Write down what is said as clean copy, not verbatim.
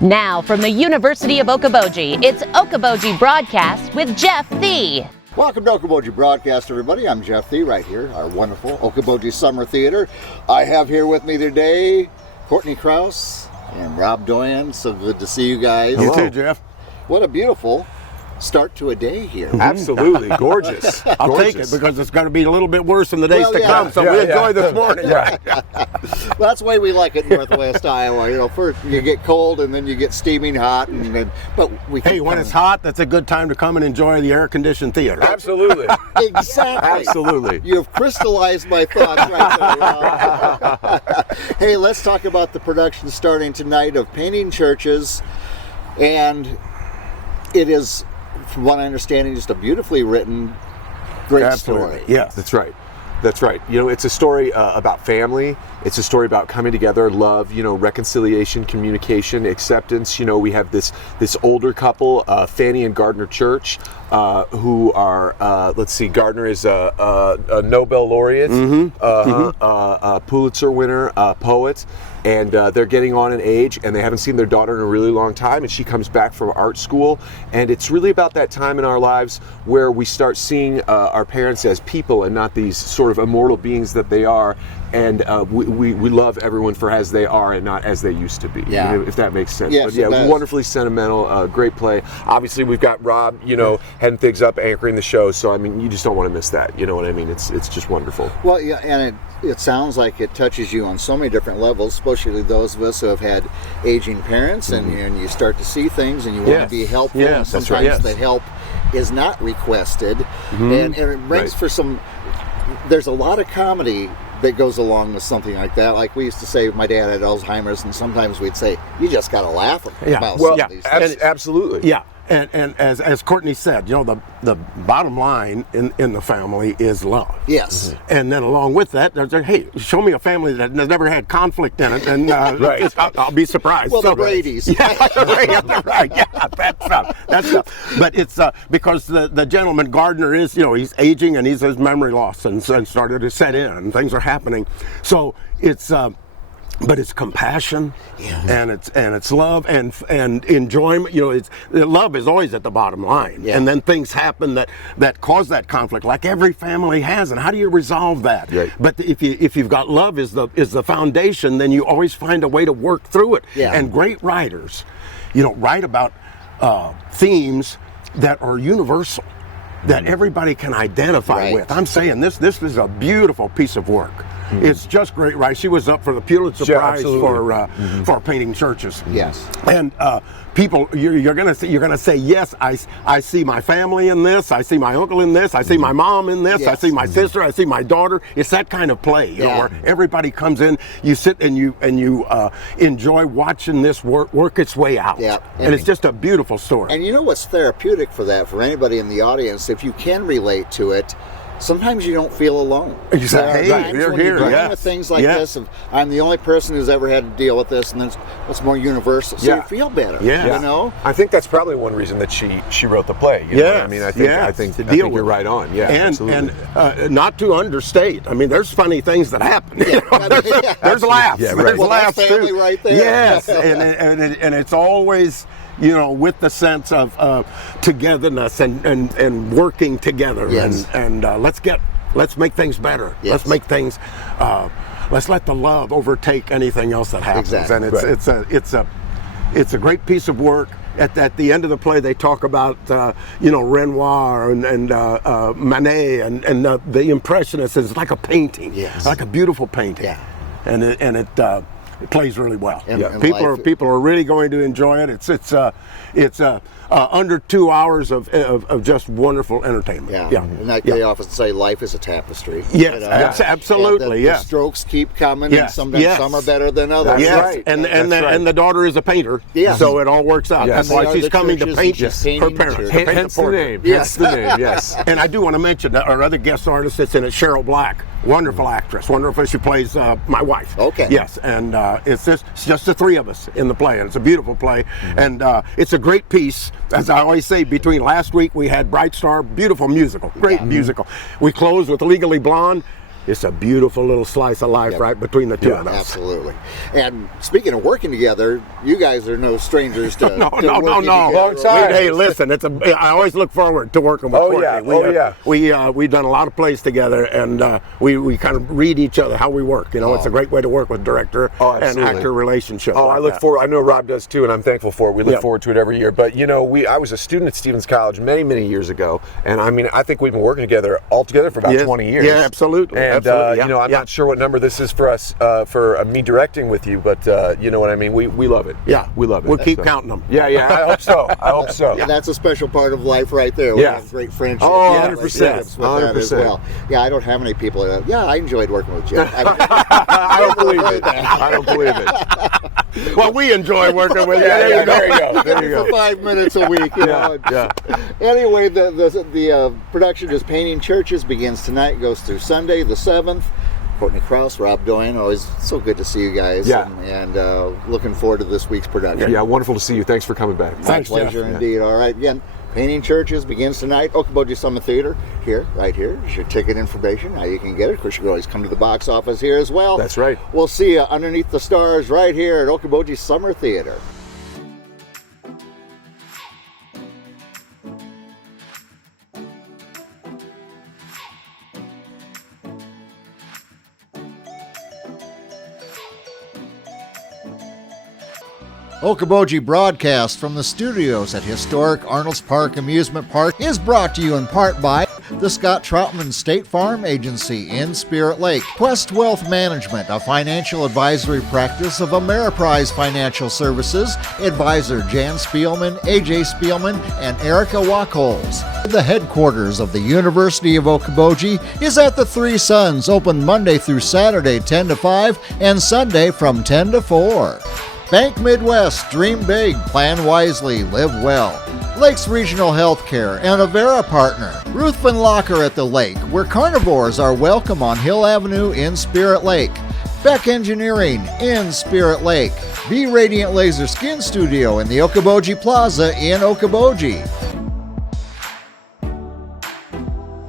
Now from the University of Okoboji, it's Okoboji Broadcast with Jeff Thee. Welcome to Okoboji Broadcast, everybody. I'm Jeff Thee, right here, our wonderful Okoboji Summer Theatre. I have here with me today Courtney, Crouse, and Rob Doyen. So good to see you guys. You too, Jeff. What a beautiful start to a day here. Absolutely gorgeous. I'll take it because it's going to be a little bit worse in the days to come. So we enjoy this morning. Well, that's the way we like it in Northwest Iowa. You know, first you get cold and then you get steaming hot, and then when it's hot, that's a good time to come and enjoy the air-conditioned theater. Absolutely. Exactly. Absolutely. You have crystallized my thoughts right there. Hey, let's talk about the production starting tonight of Painting Churches, and it is, from what I understand, just a beautifully written, great story. Yes, that's right. That's right. You know, it's a story about family. It's a story about coming together, love, you know, reconciliation, communication, acceptance. You know, we have this older couple, Fanny and Gardner Church, who are, let's see, Gardner is a Nobel laureate, Pulitzer winner, poet. And they're getting on in age, and they haven't seen their daughter in a really long time, and she comes back from art school. And it's really about that time in our lives where we start seeing our parents as people and not these sort of immortal beings that they are. And we love everyone for as they are and not as they used to be, if that makes sense. Yes, but yeah, it was wonderfully sentimental, great play. Obviously, we've got Rob, you know, heading things up, anchoring the show. So, I mean, you just don't want to miss that. You know what I mean? It's just wonderful. Well, yeah, and it sounds like it touches you on so many different levels, especially those of us who have had aging parents, and you start to see things and you want to be helpful, and sometimes the help is not requested, and it makes for some, there's a lot of comedy that goes along with something like that. Like we used to say, my dad had Alzheimer's, and sometimes we'd say, you just got to laugh about some of these things. Absolutely. Yeah. And as Courtney said, you know, the bottom line in the family is love. Yes. And then along with that, there's hey, show me a family that has never had conflict in it, and I'll be surprised. Well, the Brady's. Right. Yeah, that's stuff. But it's because the gentleman Gardner is, you know, he's aging and he's his memory loss and started to set in, and things are happening. So it's. But it's compassion, and it's love and enjoyment. You know, love is always at the bottom line, and then things happen that cause that conflict, like every family has. And how do you resolve that? Right. But if you've got love is the foundation, then you always find a way to work through it. Yeah. And great writers, you know, write about themes that are universal, that everybody can identify with. I'm saying this is a beautiful piece of work. It's just great, right? She was up for the Pulitzer Prize for Painting Churches. Yes, and people, you're gonna say yes. I see my family in this. I see my uncle in this. I see my mom in this. I see my sister. I see my daughter. It's that kind of play, you know, where everybody comes in. You sit and you enjoy watching this work its way out. Yeah, and it's just a beautiful story. And you know what's therapeutic for that, for anybody in the audience, if you can relate to it. Sometimes you don't feel alone. You say, hey, you're here. With things like this, and I'm the only person who's ever had to deal with this, and then it's more universal. So you feel better. Yeah. You know? I think that's probably one reason that she wrote the play. You know what I mean, I think you're right on. Yeah, and not to understate. I mean, there's funny things that happen. There's laughs. Yeah, there's laughs too. Right there. Yes, and it's always, you know, with the sense of togetherness and working together, and let's make things better. Yes. Let's make things. Let's let the love overtake anything else that happens. Exactly. And it's a great piece of work. At the end of the play, they talk about Renoir and Manet and the Impressionists. It's like a painting. Yes. Like a beautiful painting. Yeah. And it plays really well. And people are really going to enjoy it. It's under 2 hours of just wonderful entertainment. Yeah. And like they often say, life is a tapestry. Yes, absolutely. The strokes keep coming, and sometimes some are better than others. Yes, right. And the daughter is a painter. Yeah. So it all works out. Yes. That's why she's coming to paint her parents. Hence the name. Yes, the name. Yes. And I do want to mention our other guest artist that's in it, Cheryl Black. Wonderful actress. Wonderful. She plays my wife. Okay. Yes, and it's just the three of us in the play, and it's a beautiful play, and it's a great piece. As I always say, between last week we had Bright Star, beautiful musical, great musical. We closed with Legally Blonde. it's a beautiful little slice of life right between the two of us. Absolutely. And speaking of working together, you guys are no strangers to no. Long time. Hey, listen, I always look forward to working with Courtney. We've done a lot of plays together, and we kind of read each other how we work. It's a great way to work with director and actor relationship. I look forward. I know Rob does too, and I'm thankful for it. We look forward to it every year. But I was a student at Stevens College many years ago, and I think we've been working together for about 20 years. Yeah, absolutely. And I'm not sure what number this is for us for me directing with you, but you know what I mean. We love it. Yeah, we love it. We'll keep counting them. Yeah. I hope so. And that's a special part of life right there. We have great friendship. 100%. 100%. As well. Yeah, I don't have any people that I enjoyed working with Jeff. I don't believe it. I don't believe it. Well, we enjoy working with you. There you go. For 5 minutes a week. Anyway, the production is Painting Churches, begins tonight, goes through Sunday the 7th. Courtney, Crouse, Rob, Doyen, always so good to see you guys. Yeah. And looking forward to this week's production. Yeah, wonderful to see you. Thanks for coming back. My pleasure indeed. All right, again, Painting Churches begins tonight. Okoboji Summer Theatre, right here. Here's your ticket information, how you can get it. Of course, you can always come to the box office here as well. That's right. We'll see you underneath the stars right here at Okoboji Summer Theatre. Okoboji broadcast from the studios at historic Arnold's Park Amusement Park is brought to you in part by the Scott Troutman State Farm Agency in Spirit Lake, Quest Wealth Management, a financial advisory practice of Ameriprise Financial Services, advisor Jan Spielman, AJ Spielman, and Erica Wachholz. The headquarters of the University of Okoboji is at the Three Sons, open Monday through Saturday 10 to 5 and Sunday from 10 to 4. Bank Midwest, dream big, plan wisely, live well. Lakes Regional Healthcare and Avera Partner. Ruthven Locker at the Lake, where carnivores are welcome on Hill Avenue in Spirit Lake. Beck Engineering in Spirit Lake. Be Radiant Laser Skin Studio in the Okoboji Plaza in Okoboji.